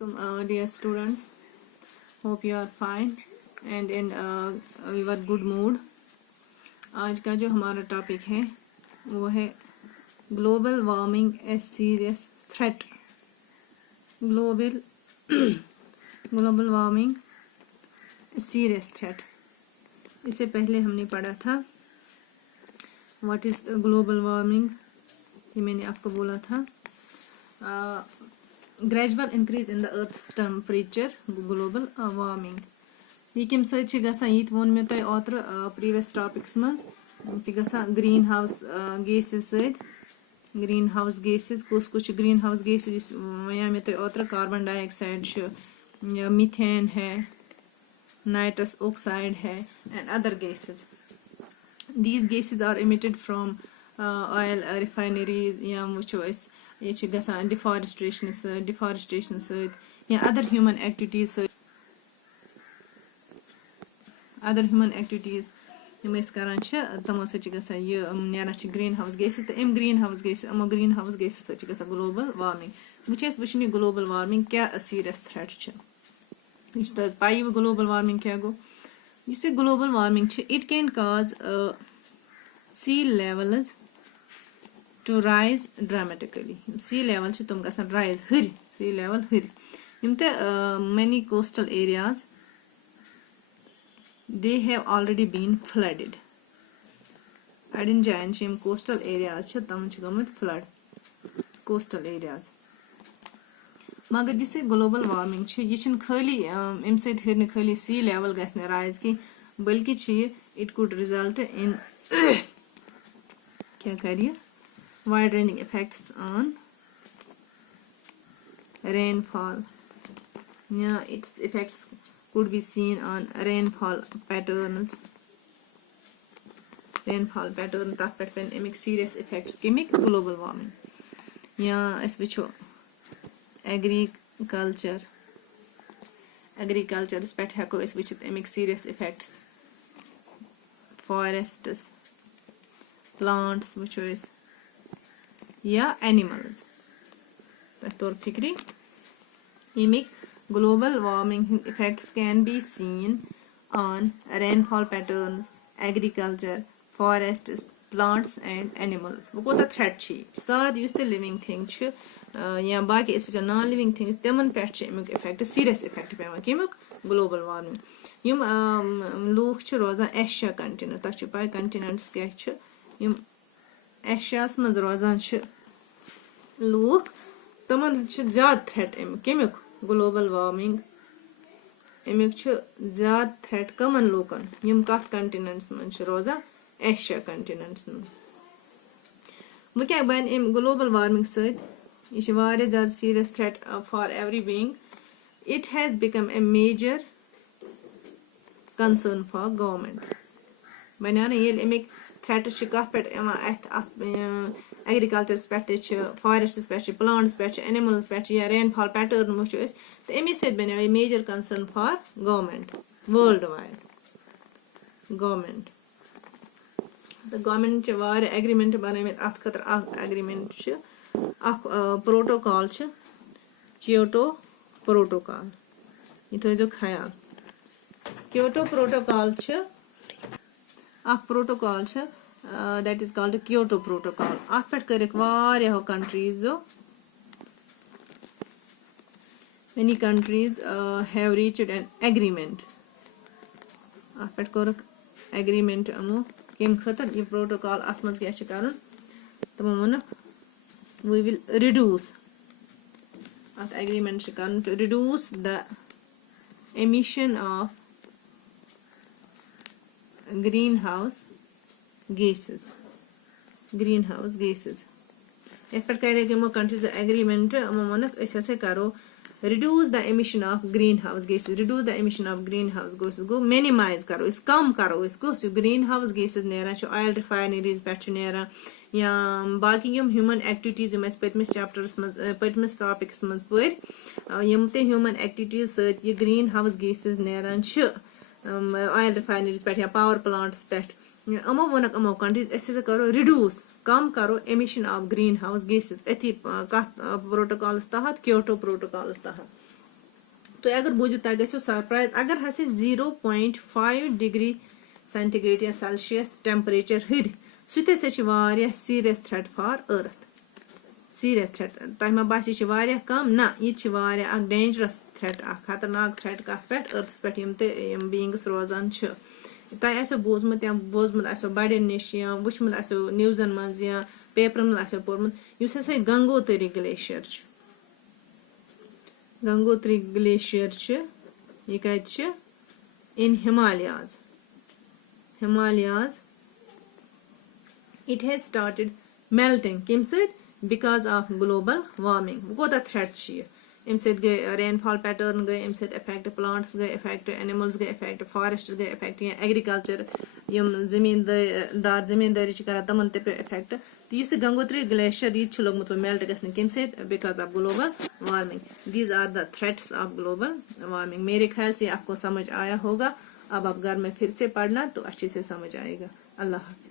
Welcome, dear students. Hope you are fine and in your good mood. आज का जो हमारा टॉपिक है वो है global warming a serious threat. Global warming serious threat. इससे पहले हमने पढ़ा था व्हाट इज ग्लोबल वार्मिंग. ये मैंने आपको बोला था. Gradual increase in the earth's temperature, global warming. ये कम सत गसान ये वोन मे तुम ओत्र प्रीवियस टॉपिक्स मज गसान greenhouse gases greenhouse gases कुछ ग्रीन हाउस गैसेस वया मे तुम ओत्र कार्बन डाइऑक्साइड मीथेन है, नाइट्रस ऑक्साइड है and other gases. These gases are emitted from oil refineries या वुचो ये गसान डिफॉरेस्टेशन या अदर ह्यूमन एक्टिविटीज यम करान तमो सान ग्रीन हाउस गैसेस. तो अम ग्रीन हाउस गैसेस सत ग्लोबल वार्मिंग. वो ग्लोबल वार्मिंग क्या सीरियस थ्रेट यह पाई ग्लोबल वार्मिंग क्या गो. Global warming it can cause sea levels to rise dramatically. Sea level तुम गसान rise her sea level her Yama many coastal areas they have already been flooded. अड़न जायन coastal areas तम गमुत flood coastal areas. मगर जिस global warming यह खाली अम sir खाली sea level गि rise की बल्कि it could result in क्या करिए widening effects on rainfall. Yeah, its effects could be seen on rainfall patterns. Rainfall pattern तथ पे Amik serious effects कमिक global warming. या अस वो agriculture पे हेको अस वचित Amik serious effects. Forests, plants वुचो या एनिमल्स तौर फिक्री अमिक global warming effects can be seen on rainfall patterns, agriculture, forests, plants and animals. वो कोता थ्रेट साद युस लिविंग थिंग या बाकी नॉन लिविंग थिंग तिमन पे अमुक इफेक्ट सीरियस इफेक्ट पेवान कमुक ग्लोबल वार्मिंग. यम लूख रोजान एशिया कंटिनेंट तक पाई कंटिनेंट्स क्या यम एशियास मज रोजान लूख तमन ज्यादा थ्रेट कमुक ग्लोबल वार्मिंग. अमुक ज्यादा थ्रेट कमन लूकन यम कत कंटिनेंट्स मज रोजान एशिया कंटिनेंट्स मज. वो क्या बन अम ग्लोबल वार्मिंग सत ज्यादा serious threat for every being. It has become a major concern for government. बना ये अमिक थ्रेट कत पे एग्रीकल्चरस पे फॉरेस्ट्स पे प्लांट्स पे एनिमल्स पे या रेनफॉल पैटर्न वो तो अमे सत बनो ये major concern for government world wide. Government तो गवर्नमेंट एग्रीमेंट बनमित अत खतर एग्रीमेंट प्रोटोकॉल क्योटो प्रोटोकॉल. ये थो ख्याल Kyoto protocol protocol that is called Kyoto protocol. At पे करक वारियाहो countries many countries have reached an agreement. at पे करक agreement अमो केम खतर ये protocol at मज क्या करन तमो मन we will reduce at agreement Karan to reduce the emission of greenhouse gases. इस पर कह रहे कि कंट्रीज एग्रीमेंट अमो करो reduce the emission of greenhouse gases. reduce the emission of greenhouse gases go minimize करो इस कम करो इसको greenhouse gases नेरा oil refineries पे नेरा या बाकी यम ह्यूमन एक्टिविटीज यम पतमिस चैप्टर्स मज पतमिस टॉपिक्स मज पर यम ते ह्यूमन एक्टिविटीज सत ये ग्रीन हाउस गैसेस नेरान ऑयल रिफाइनरीज पे या पावर प्लांट्स पे अमो वोनक अमो कंट्रीज करो रिड्यूस कम करो emission of greenhouse gases अथी कत प्रोटोकॉल्स तहत क्योटो प्रोटोकॉल्स तहत. तो अगर बोझो तक गो सरप्राइज अगर हसे 0.5 डिग्री सेंटीग्रेड या सेल्सियस टेम्परेचर हर सह serious threat for earth serious threat तह मा बास यह कम ना यह डेंजरस थ्रेट खतरनाक थ्रेट कत पे अर्थस पे बींग्स रोजान तह आसो बोजमुत या बोजमुत आसो बड़न निश या वुचमुत आसो न्यूजन मज या पेपरन मज आसो पोरमुत युस हसा गंगोत्री ग्लेशियर गंगोत्री ग्लेशियर यह कत इन Himalayas it has started melting come because of global warming वो कोता थ्रेट अम गई रेनफॉल पैटर्न गई अम इफेक्ट प्लांट्स गई इफेक्ट एनिमल्स गई इफेक्ट फॉरेस्ट गई इफेक्ट या एग्रीकल्चर यम जमींदारी कर तमन ते पे इफेक्ट तो इस गंगोत्री ग्लेशियर यह लोगमुत मेल्ट गन कम because of global warming these are the threats of global warming मेरे ख्याल से आपको समझ आया होगा अब आप घर में फिर से पढ़ना तो अच्छे से समझ आएगा अल्लाह हाफिज।